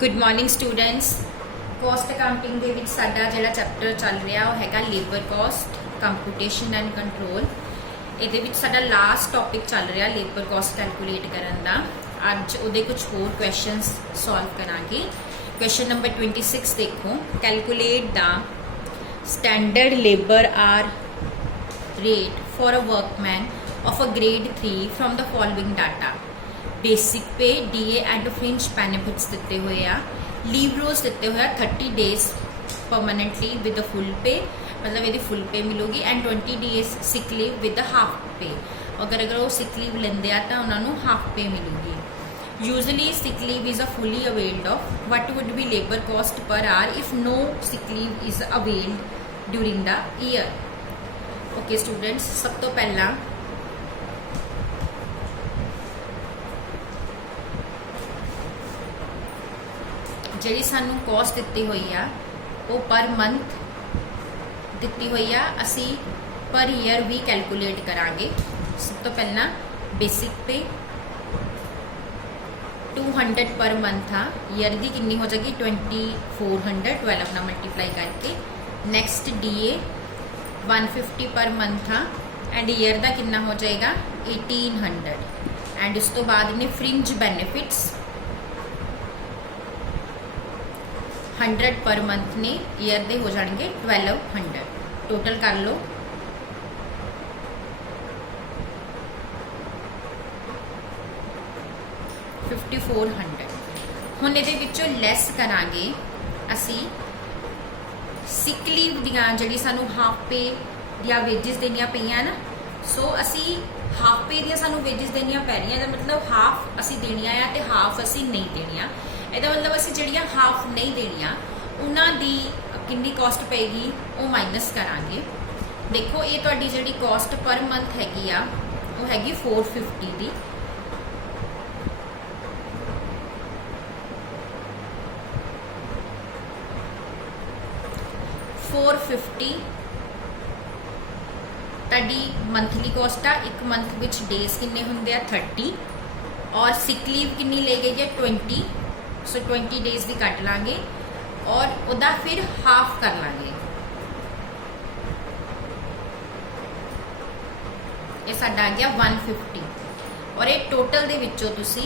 Good morning students. Cost accounting दे विच साडा जिहड़ा चैप्टर चल रहा वो हैगा labour cost computation and control. ये साडा लास्ट टॉपिक चल रहा लेबर कॉस्ट कैलकुलेट करन दा। अज उहदे कुछ होर क्वेश्चंस सॉल्व करांगे। क्वेश्चन नंबर 26 देखो, calculate the standard labour hour rate for a workman of a grade 3 from the following data. Basic pay, DA and fringe benefits दिते हुए आ, लीव रोज दिते हुए 30 डेज परमानेंटली विद फुल पे, मतलब ये full पे मिलेगी, and 20 days sick leave with half पे। अगर वो सिक लीव लेंदे आ तो उन्होंने हाफ पे मिलेगी। Usually sick leave is a fully availed of. What would be labour cost per hour if no sick leave is availed during the year. Okay students, सब तो पहला जी सानू कॉस्ट दी हुई आ वो पर मंथ दी हुई आ, असी per year भी calculate करांगे। सब तो पहला बेसिक पे 200 पर मंथ आ, ईयर की कितनी हो जाएगी 2400, 12 ना मल्टीप्लाई करके। Next DA 150 per month uh, and year का कितना हो जाएगा 1800। एंड उस तो बाद ने फ्रिंज बेनिफिट्स 100 पर मंथ ने, ईयर दे हो जाएंगे 1200। टोटल कर लो 5400। हुण इहदे विचों लैस करांगे असी सिक लीव दियां जिहड़ी सानू हाफ पे या वेजिस देनियां पईयां ना। सो असी हाफ पे दियां सानू वेजिस देनियां पै रही, मतलब हाफ असी देनियां आ ते हाफ असी नहीं देनियां। ਇਹਦਾ मतलब ਅਸੀਂ ਜਿਹੜੀਆਂ हाफ नहीं ਦੇਣੀਆਂ ਉਹਨਾਂ ਦੀ ਕਿੰਨੀ कॉस्ट पेगी वो माइनस करांगे। देखो ये ਤੁਹਾਡੀ ਜਿਹੜੀ कॉस्ट पर मंथ हैगी आ वो हैगी 450 ਦੀ। ਤੁਹਾਡੀ मंथली कॉस्ट आ। एक मंथ विच डेज किन्ने हुंदे आ 30, और सिक लीव किन्नी ले गई है 20। सो 20 डेज भी कट लांगे और उदा फिर हाफ कर लांगे। ये साडा आ गया 150, और ये टोटल दे विचों तुसी,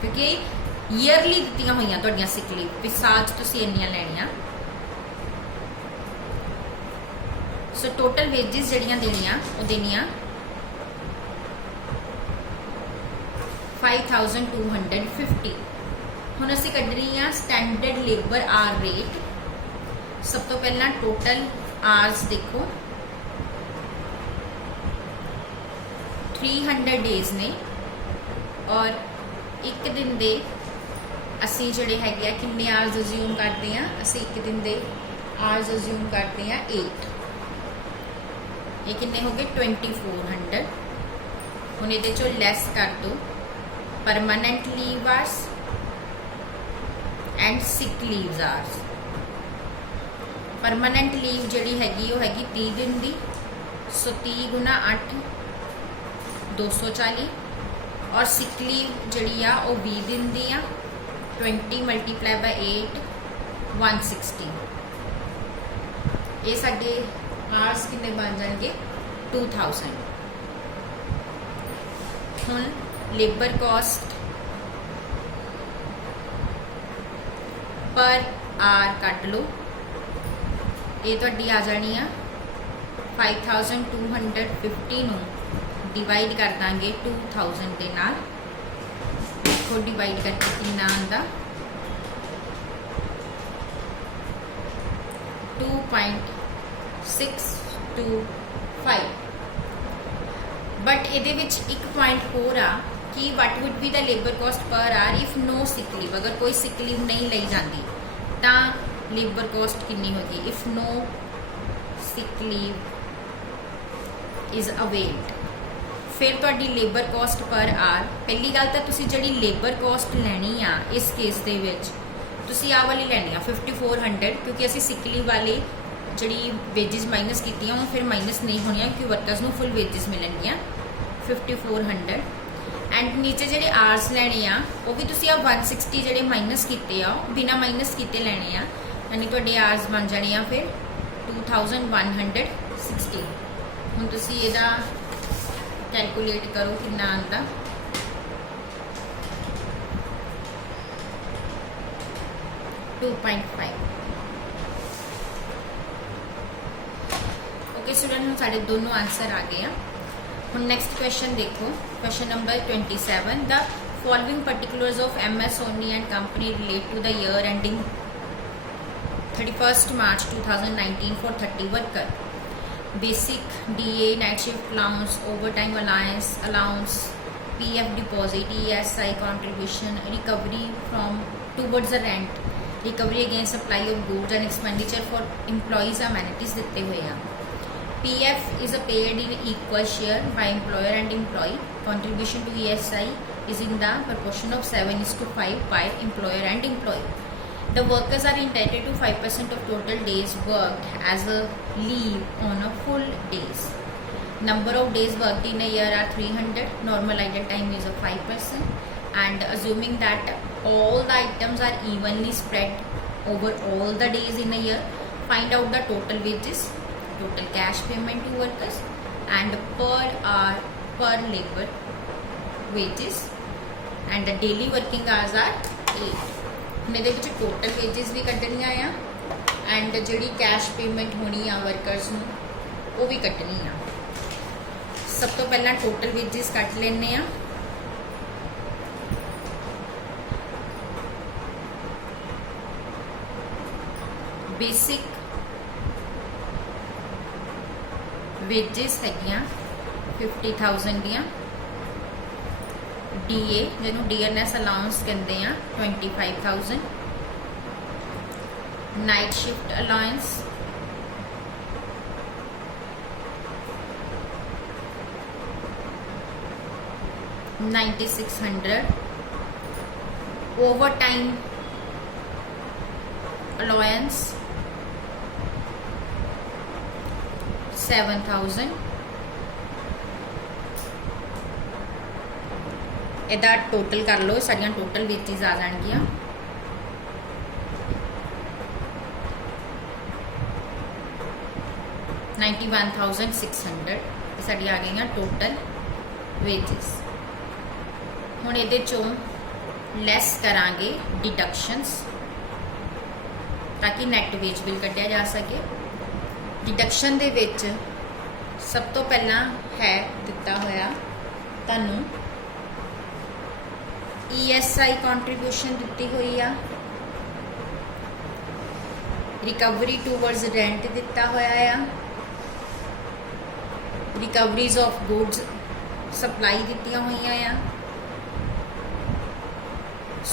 क्योंकि ईयरली दित्तियां होईयां तुहाडियां सिक लीव भी साल च तुसी इन्नियां लैणियां। सो टोटल वेजिस जड़ियां देनियां वो देनियां 5250। हुण असीं कढनी आ स्टैंडर्ड लेबर आर रेट। सब तो पहला टोटल आवर्स देखो 300 डेज ने, और एक दिन दे असीं जिहड़े हैगे आ किन्ने आवर्स अज्यूम करते हैं, असीं एक दिन दे आवर्स अज्यूम करते हैं 8। ये किन्ने हो गए 2400। हुण इहदे चों लैस कर दो permanent leave hours and sick leaves hours. Permanent leave जिहड़ी हैगी वो हैगी 30 दिन दी। सो 30 गुना 8 240, और सिक लीव जिहड़ी आ वो 20 दिन दी आ। 20 मल्टीप्लाई बाय 8 160। ये साडे आवर्स किन्ने बन जाएंगे 2000। हुण labour cost per hour cut लो, ये तुहाडी आ जानी आ 5250 नूं डिवाइड कर देंगे 2000 के नाल। देखो डिवाइड करके कितना आंदा 2.625। बट ये एक पॉइंट होर आ कि what would be the labour cost per hour if no sick leave. अगर कोई सिक लीव नहीं ली जाती तो लेबर कॉस्ट कितनी होगी if no sick leave is availed. फिर तुहाडी लेबर कॉस्ट पर आवर, पहली गल तो तुसी जिहड़ी लेबर कॉस्ट लैनी आ इस केस दे विच तुसी आ वाली लैनी आ 5400, क्योंकि असी सिक लीव वाली जिहड़ी वेजिस माइनस कीतियां वो फिर माइनस नहीं होनियां, क्योंकि वर्कर्स नूं फुल वेजिस मिलणगियां 5400। एंड नीचे ਜਿਹੜੇ आवर्स ਲੈਣੇ ਆ ਉਹ ਵੀ ਤੁਸੀਂ ਆ 160 ਜਿਹੜੇ ਮਾਈਨਸ ਕੀਤੇ ਆ ਬਿਨਾ ਮਾਈਨਸ ਕੀਤੇ ਲੈਣੇ ਆ ਯਾਨੀ ਤੁਹਾਡੇ आवर्स ਬਣ ਜਾਣੇ ਆ ਫਿਰ 2160 ਹੁਣ ਤੁਸੀਂ ਇਹਦਾ ਕੈਲਕੂਲੇਟ ਕਰੋ ਕਿੰਨਾ ਆਉਂਦਾ ओके स्टूडेंट हम साढ़े दोनों आंसर आ गए हैं हम नेक्स्ट क्वेश्चन देखो question number 27 the following particulars of MS Sony and company relate to the year ending 31st March 2019 for 30 worker basic DA night shift allowance overtime allowance PF deposit ESI contribution recovery from towards the rent recovery against supply of goods and expenditure for employees amenities ਦਿੱਤੇ ਹੋਏ ਆ PF is a paid in equal share by employer and employee contribution to ESI is in the proportion of 7:5 by employer and employee the workers are entitled to 5% of total days worked as a leave on a full days number of days worked in a year are 300 normal idle time is a 5% and assuming that all the items are evenly spread over all the days in a year find out the total wages total cash payment to workers and per hour per labor wages and the daily working hours are 8 ਹੁਣ ਇਹਦੇ ਵਿੱਚ total wages ਵੀ ਕੱਢਣੀਆਂ ਆ and ਜਿਹੜੀ cash payment ਹੋਣੀ ਆ workers ਨੂੰ ਉਹ ਵੀ ਕੱਢਣੀ ਆ ਸਭ ਤੋਂ ਪਹਿਲਾਂ ਟੋਟਲ ਵੇਜਸ ਕੱਢ ਲੈਣੇ ਆ बेसिक वेजेस है 50,000 दियाँ DA जिन्होंने DNS अलाउंस कहते हैं 25,000 night shift allowance 9,600 over time allowance 7,000 ਇਹਦਾ टोटल कर लो सारियां टोटल वेजेस आ जाएंगियां 91,600 साड़ी आ गई टोटल वेजेस हुण इहदे चों लैस करांगे डिडक्शंस ताकि नैट वेज बिल कढ़िया जा सके डिडक्शन दे विच सब तो पहला है दिता होया तुहानूं ESI कॉन्ट्रीब्यूशन दिती हुई आ रिकवरी टूवर्ड्स रेंट दिता होया आ रिकवरीज ऑफ गुड्स सप्लाई दित्तियां हुई आ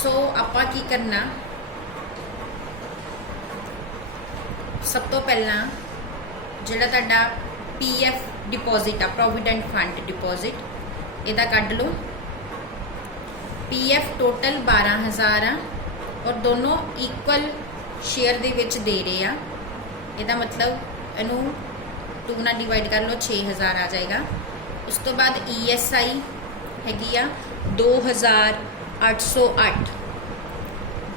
सो आपां की करना सब तो पहला जिहड़ा तुहाडा PF डिपॉजिट आ प्रोविडेंट फंड डिपॉजिट इहदा कढ लो PF टोटल 12,000 आ और दोनों इक्वल शेयर दे विच दे रहे आ इहदा मतलब इनू 2 नाल डिवाइड कर लो 6,000 आ जाएगा उस तो बाद ESI हैगी आ 2,808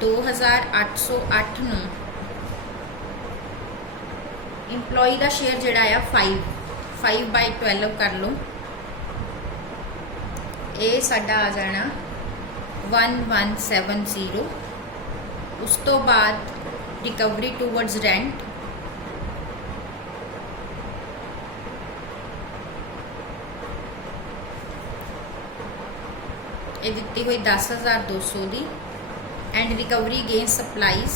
2,808 नूं इंप्लॉई का शेयर जिहड़ा आ 5/12 कर लो ये साडा आ जाना 1170 उस तो बाद रिकवरी टूवर्ड्स रेंट ये दिती हुई 10,200 दी एंड रिकवरी अगेंस्ट सप्लाईज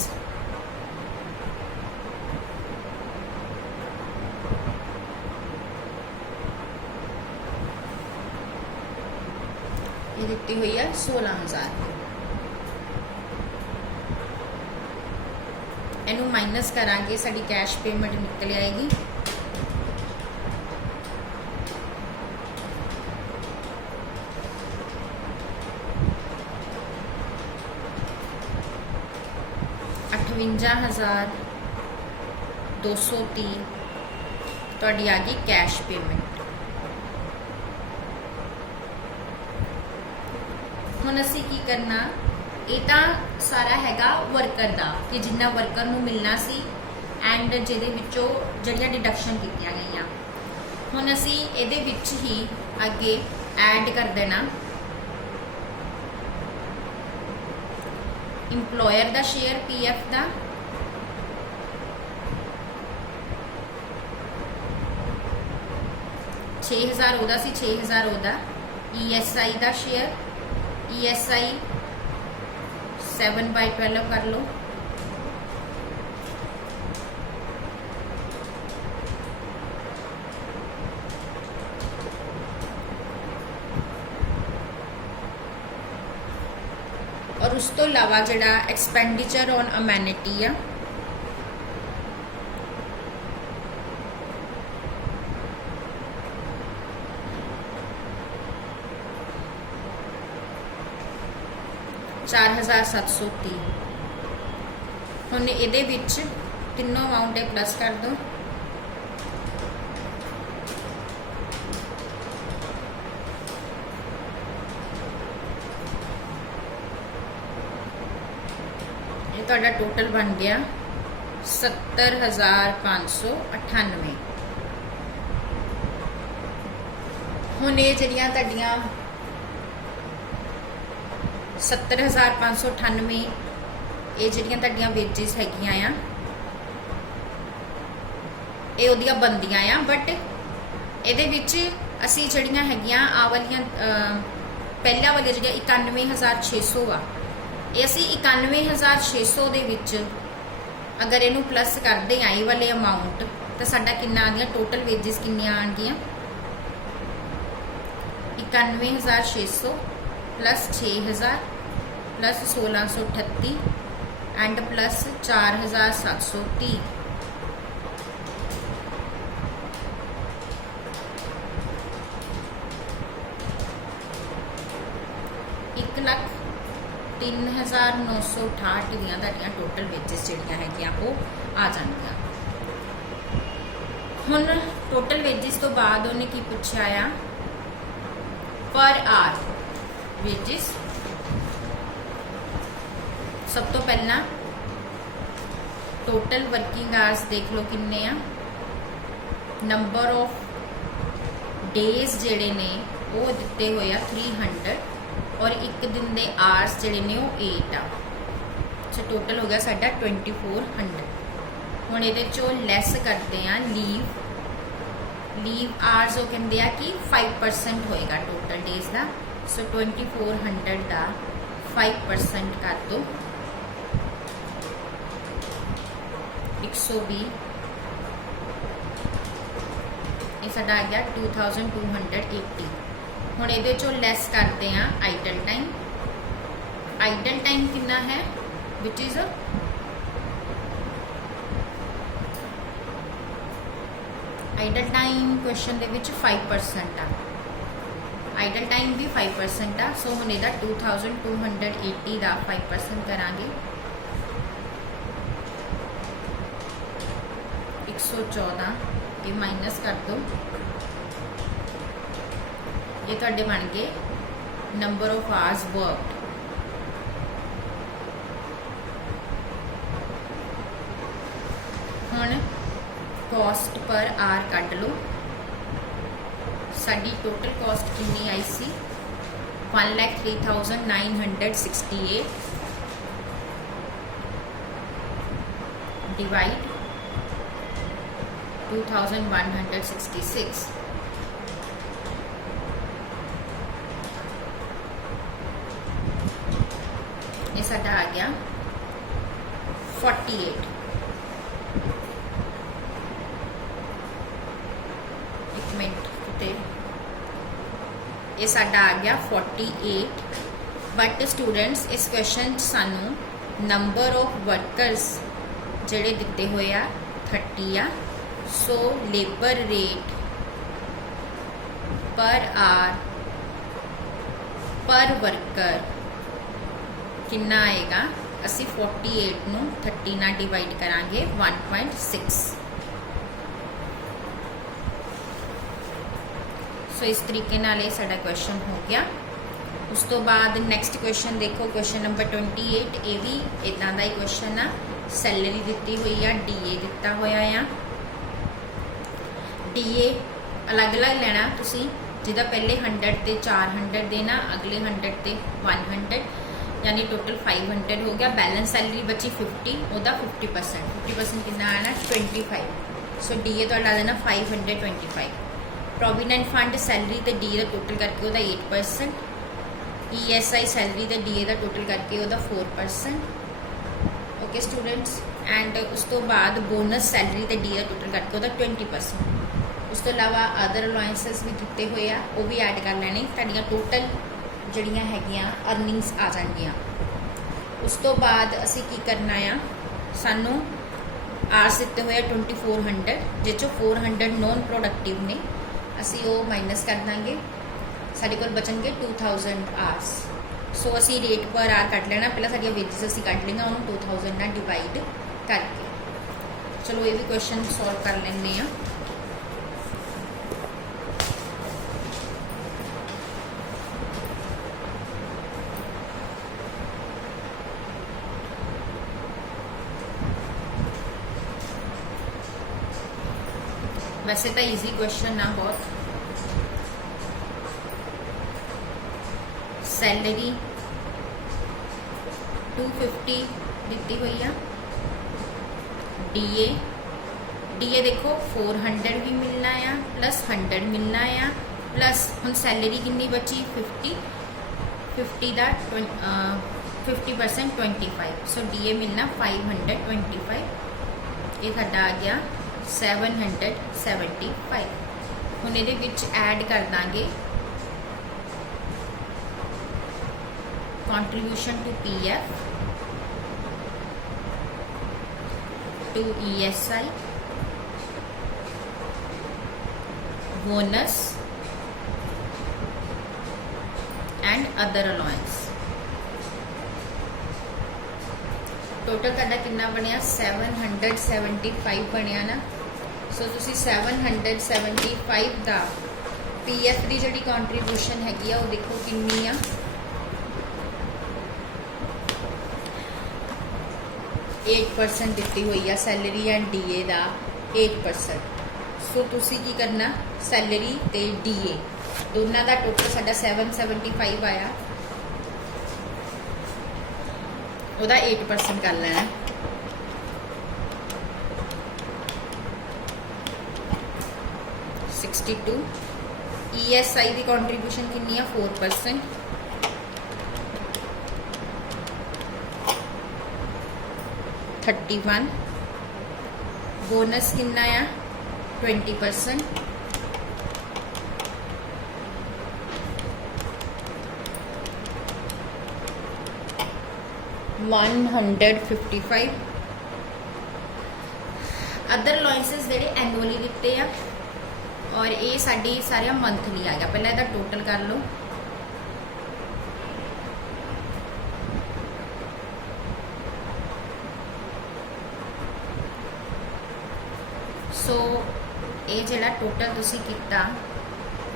ये दिती हुई है 16,000 इनू माइनस करांगे साडी कैश पेमेंट निकल आएगी 58,230 ਤੁਹਾਡੀ ਆ ਗਈ कैश पेमेंट हुण असी की करना, ये तो सारा हैगा वर्कर का कि जिन्ना वर्कर नूं मिलना सी एंड जिहदे विचों जिहड़ियां डिडक्शन कीतियां गईयां। हुण असी इहदे विच ही अगे ऐड कर देना इंप्लॉयर का शेयर PF का, छे हज़ार ओदा सी, 6000 ओदा। ESI का शेयर, ESI 7/12 कर लो। और उस तो इलावा जिहड़ा एक्सपेंडिचर ऑन अमैनिटी आ, $4730। हुण इहदे विच तीनों अमाउंट प्लस कर दो। ये टोटल बन गया 70,598। हुण ये जिहड़ियां तुहाडीआं 70,598 ये जिहड़ियां तुहाडीआं वेजिस हैगियां आ, ये उहदियां बनदियां आ। बट इहदे विच असी जिहड़ियां हैगियां आ वालियां पहला वाली जिहड़ियां 91,600 आ, ये असी 91,600 दे विच अगर इनू प्लस करते हैं ये वाले अमाउंट तो साडा किन्ना आ गया, टोटल वेजिस किन्नियां आउणगियां 91,600 प्लस 6,000 प्लस 1,638 एंड प्लस 4,730। 1,03,968 दियां तुहाडीआं टोटल वेजिस जिहड़ियां हैगियां वो आ जाणगियां। हुण टोटल वेजिस तो बाद उन्हें की पुछया आ, पर आवर वेजिस। सब तो पहला टोटल वर्किंग आवर्स देख लो किन्ने आ, नंबर ऑफ डेज जिहड़े ने वो दिते हुए आ 300 और एक दिन के आवर्स जिहड़े ने वो 8 आ। सो टोटल हो गया साडा 2400। हुण इहदे चों लैस करते हैं लीव आवर्स, वो कहते हैं कि 5% होएगा टोटल डेज का। सो 2400 का 5% कर दो, 120, ये साडा आ गया 2280। हुण इहदे चों लैस करते हैं आइडल टाइम। आइडल टाइम कितना है, which is idle time question दे विच 5% आ, आइडल टाइम भी 5% आ। सो हुण इहदा 2280 का 5% करांगे, 114, ये माइनस कर दो। ये तुहाडे बन गए नंबर ऑफ आवर्स वर्कड। हुण cost per our कढ low. Sari total cost कितनी आई सी, 1,03,968 डिवाइड 2,166। ये साडा आ गया 48। एक मिनट, ये साडा आ गया 48। बट स्टूडेंट्स इस क्वेश्चन सानू नंबर ऑफ वर्कर्स जिहड़े दिते हुए आ 30 आ। So labour rate per hour per worker कितना आएगा, असी 48 नू 30 ना डिवाइड करांगे 1.6। सो इस तरीके नाल ये साडा क्वेश्चन हो गया। उस तो बाद नैक्सट क्वेश्चन देखो, क्वेश्चन नंबर 28। ये भी इदां दा ही क्वेश्चन आ। सैलरी दिती हुई आ, DA दिता होया आ। DA अलग अलग लेना तुसी, जिदा पहले 100 ते 400 देना, अगले 100 ते 100, यानी टोटल 500 हो गया। बैलेंस सैलरी बची 50, ਉਹਦਾ 50%, 50% कितना आना 25। सो DA तो देना 525। प्रोविडेंट फंड सैलरी ते DA का टोटल करके ਉਹਦਾ 8%, ESI सैलरी ते DA का टोटल करके ਉਹਦਾ 4%। ओके स्टूडेंट्स, एंड उस तो बाद बोनस सैलरी ते DA का टोटल करके ਉਹਦਾ 20%। उस तो इलावा अदर अलाउंसेस भी दिते हुए आ, वो भी ऐड कर लेने, तुहाडियां टोटल जड़ियां हैगियां अर्निंग्स आ जाएंगियां। उस तो बाद असी की करना आ, सानू आर्स दिते हुए 2400, जिस 400 नॉन प्रोडक्टिव ने, असी वो माइनस कर देंगे, साढ़े कोल बचनगे 2000 आर्स। सो असी रेट पर आर कट लेना, पहले साडियां वेजिस असी कट लेंगे, उन्होंने 2000 नाल डिवाइड करके। चलो ये भी क्वेश्चन सॉल्व कर लेने आ। वैसे तो इजी क्वेश्चन ना बहुत। सैलरी 250 दी हुई है। DA देखो 400 भी मिलना है, प्लस 100 मिलना है, प्लस हम सैलरी कितनी बची 50 का 50% 25। सो DA मिलना 525। ये साडा आ गया 775। हुण इहदे विच ऐड कर Dange contribution to PF, to ESI, bonus and other allowance। Total तुहाडा कितना बनिया 775 बनिया ना। सो तुसी 775 का PF की जिहड़ी कॉन्ट्रीब्यूशन हैगी आ, वो देखो कितनी आ, 8% दी हुई है सैलरी एंड DA का 8%। सो तुसी की करना, सैलरी ते DA दोनों का टोटल साडा 775 आया, ਉਹਦਾ 8% कर लेना। ESI की कॉन्ट्रीब्यूशन कितनी है 4%। $31। बोनस कितना है 20%। $155। अदर अलाउंसेस जेडे एनुअली दिते आ, और ये साडी सारे मंथली आ गया। पहले इसका टोटल कर लो, सो ये जिहड़ा टोटल तुसी कीता,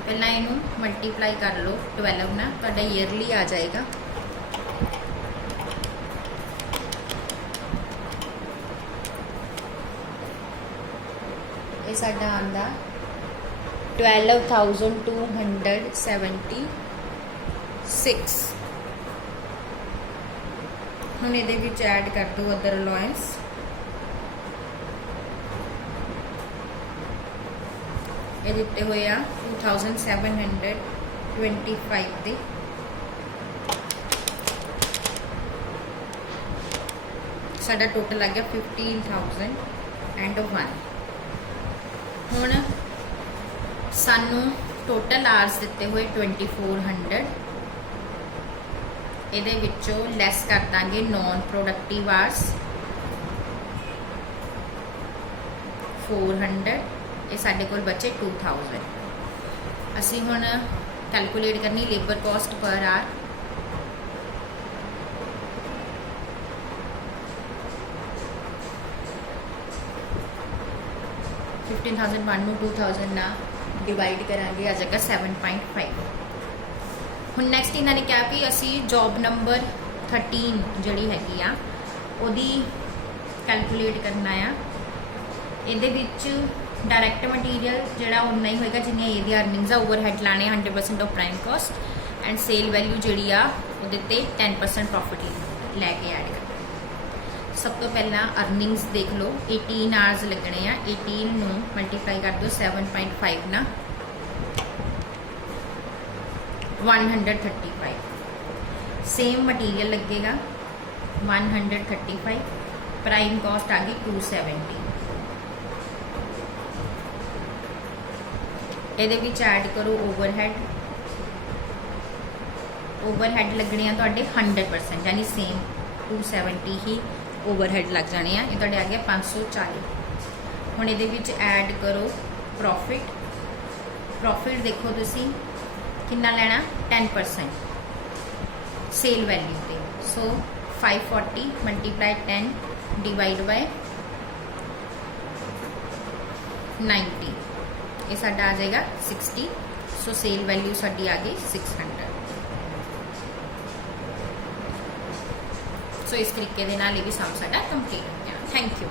पहला इनू मल्टीप्लाई कर लो 12 ना, तुहाडा ईयरली आ जाएगा। ये साडा आंदा 12,276। हुण इहदे विच ऐड कर दो अदर अलाउंस, ये दिते हुए आ 2725 दे। साडा टोटल आ गया 15,001। हुण सानू टोटल आवर्स दिते हुए 2400, इहदे विचों लैस कर दांगे नॉन प्रोडक्टिव आवर्स 400, ये साडे कोल बचे 2000। असी हुण कैलकुलेट करनी लेबर कॉस्ट पर आवर। 15,001 ਨੂੰ 2000 ਨਾਲ डिवाइड करांगे, आ जाएगा 7.5। ਹੁਣ ਨੈਕਸਟ ਇਹਨਾਂ ਨੇ ਕਿਹਾ ਵੀ ਅਸੀਂ ਜੌਬ ਨੰਬਰ 13 ਜਿਹੜੀ ਹੈਗੀ ਆ ਉਹਦੀ ਕੈਲਕੂਲੇਟ ਕਰਨਾ ਆ। ਇਹਦੇ ਵਿੱਚ डायरैक्ट मटीरियल जोड़ा उन्ना ही होएगा जिन्नी ये अर्निंग्स आ, ओवरहेड लाने 100% of prime cost and sale value जी आ 10% प्रॉफिट लैके ऐड कर। सब तो पहला अर्निंग्स देख लो, 18 आवर्स लगने आ, 18 नू मल्टीप्लाई कर दो 7.5 ना 135। सेम मटीरियल लगेगा 135, प्राइम कॉस्ट आ गई 270। ਇਹਦੇ ਵਿੱਚ ਐਡ ਕਰੋ ओवरहेड, ओवरहेड लगने आ ਤੁਹਾਡੇ 100% यानी सेम 270 ही ओवरहेड लग जाने आ। ये ਤੁਹਾਡੇ आ गया 540। ਹੁਣ ਇਹਦੇ ਵਿੱਚ ਐਡ ਕਰੋ प्रॉफिट। प्रॉफिट देखो ਤੁਸੀਂ ਕਿੰਨਾ ਲੈਣਾ 10% सेल वैल्यू ਤੇ। सो 540 मल्टीप्लाई 10 डिवाइड बाय 90, ये साडा आ जाएगा 60। सो सेल वैल्यू साडी आ गई 600। सो इस तरीके दे नाल ये भी सम साडा कंप्लीट हो गया। Thank you.